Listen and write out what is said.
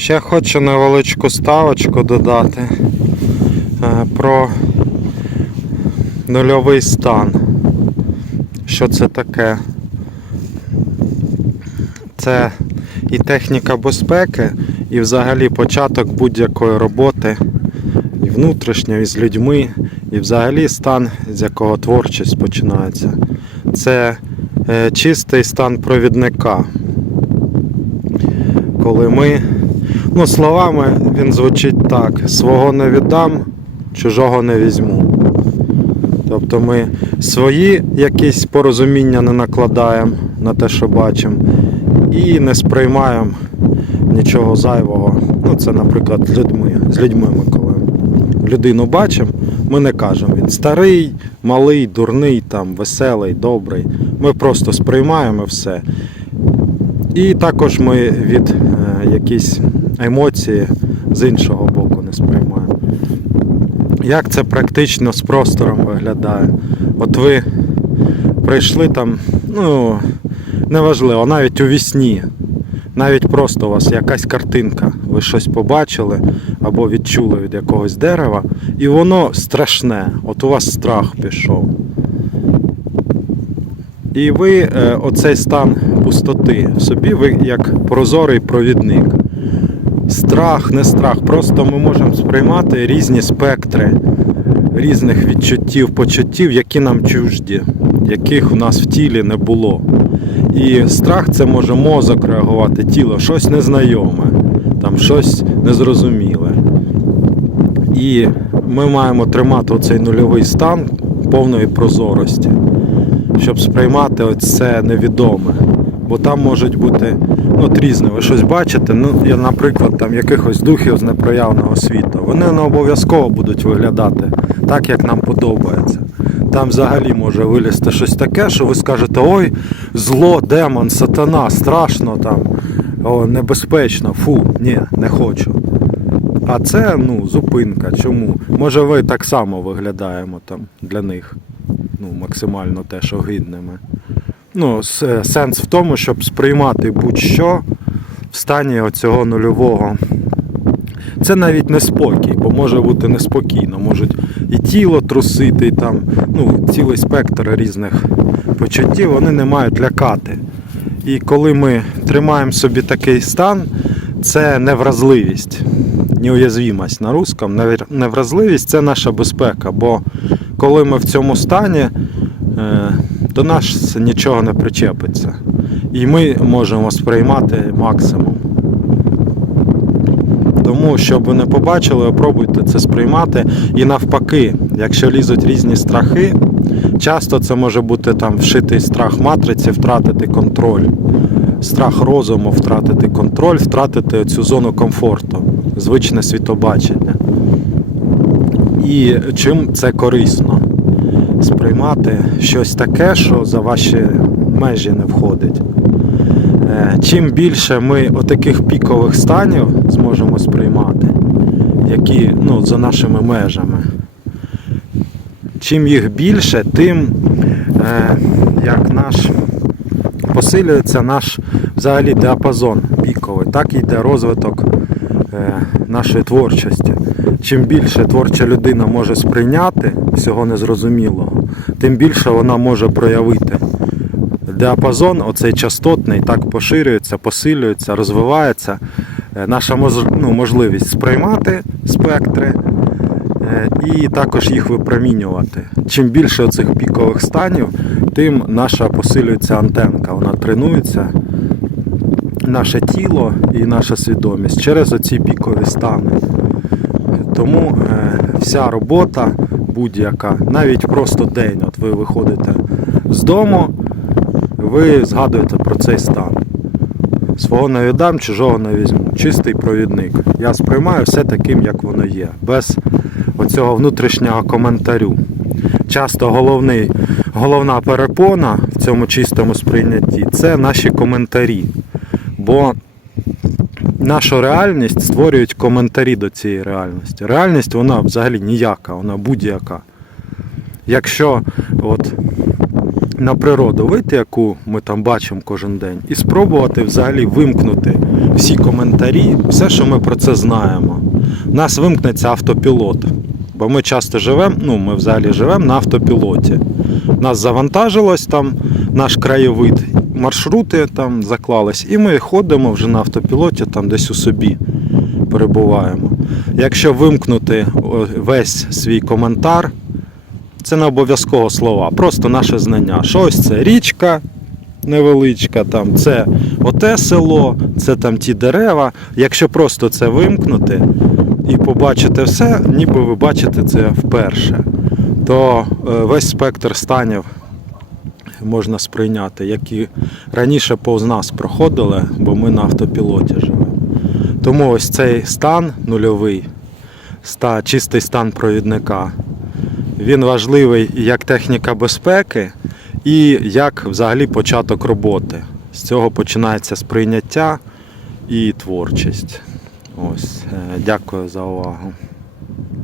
Ще хочу невеличку ставочку додати е, про нульовий стан. Що це таке? Це і техніка безпеки, і взагалі початок будь-якої роботи, і внутрішньої, і з людьми, і взагалі стан, з якого творчість починається. Це е, чистий стан провідника. Коли ми, ну словами він звучить так: свого не віддам, чужого не візьму. Тобто ми свої якісь порозуміння не накладаємо на те, що бачимо, і не сприймаємо нічого зайвого. Ну, це, наприклад, людьми. З людьми ми коли людину бачимо, ми не кажемо він старий, малий, дурний, там, веселий, добрий. Ми просто сприймаємо все. І також ми від е, якісь емоції з іншого боку не сприймаємо. Як це практично з простором виглядає? От ви прийшли там, ну, неважливо, навіть у вісні, навіть просто у вас якась картинка, ви щось побачили або відчули від якогось дерева, і воно страшне. От у вас страх пішов. І ви е, оцей стан пустоти в собі, ви як прозорий провідник. Страх, не страх. Просто ми можемо сприймати різні спектри різних відчуттів, почуттів, які нам чужді, яких в нас в тілі не було. І страх це може мозок реагувати, тіло, щось незнайоме, там щось незрозуміле. І ми маємо тримати оцей нульовий стан повної прозорості, щоб сприймати оце невідоме. Бо там можуть бути ну, от різне. Ви щось бачите, ну, наприклад, там якихось духів з непроявного світу. Вони не обов'язково будуть виглядати так, як нам подобається. Там взагалі може вилізти щось таке, що ви скажете, ой, зло, демон, сатана, страшно там, о, небезпечно, фу, ні, не хочу. А це ну, зупинка. Чому? Може ви так само виглядаємо там для них. Ну, максимально теж огидними. Ну, сенс в тому, щоб сприймати будь-що в стані оцього нульового. Це навіть не спокій, бо може бути неспокійно. Можуть і тіло трусити, і там, ну, цілий спектр різних почуттів, вони не мають лякати. І коли ми тримаємо собі такий стан, це невразливість, неуязвимость на русском. Невразливість це наша безпека, бо коли ми в цьому стані, е, до нас нічого не причепиться. І ми можемо сприймати максимум. Тому, щоб ви не побачили, пробуйте це сприймати. І навпаки, якщо лізуть різні страхи, часто це може бути там вшитий страх матриці, втратити контроль, страх розуму, втратити контроль, втратити цю зону комфорту, звичне світобачення. І чим це корисно? Сприймати щось таке, що за ваші межі не входить. Е, Чим більше ми отаких пікових станів зможемо сприймати, які ну, за нашими межами, чим їх більше, тим е, як наш посилюється наш взагалі діапазон піковий, так йде розвиток нашої творчості. Чим більше творча людина може сприйняти всього незрозумілого, тим більше вона може проявити діапазон, оцей частотний, так поширюється, посилюється, розвивається. Е, Наша ну, можливість сприймати спектри е, і також їх випромінювати. Чим більше цих пікових станів, тим наша посилюється антенка. Вона тренується, наше тіло і наша свідомість через оці пікові стани. Тому е, вся робота будь-яка, навіть просто день, от ви виходите з дому, ви згадуєте про цей стан. Свого не віддам, чужого не візьму. Чистий провідник. Я сприймаю все таким, як воно є, без оцього внутрішнього коментарю. Часто головний, головна перепона в цьому чистому сприйнятті це наші коментарі. Бо нашу реальність створюють коментарі до цієї реальності. Реальність вона взагалі ніяка, вона будь-яка. Якщо от на природу вийти, яку ми там бачимо кожен день, і спробувати взагалі вимкнути всі коментарі, все, що ми про це знаємо. У нас вимкнеться автопілот. Бо ми часто живемо, ну ми взагалі живемо на автопілоті. Нас завантажилось там наш краєвид, маршрути там заклались, і ми ходимо вже на автопілоті, там десь у собі перебуваємо. Якщо вимкнути весь свій коментар, це не обов'язково слова, просто наше знання. Що ось це річка невеличка, там, це оте село, це там ті дерева. Якщо просто це вимкнути і побачите все, ніби ви бачите це вперше, то е, весь спектр станів можна сприйняти, які раніше повз нас проходили, бо ми на автопілоті живемо. Тому ось цей стан нульовий, чистий стан провідника, він важливий як техніка безпеки, і як взагалі початок роботи. З цього починається сприйняття і творчість. Ось, е, дякую за увагу.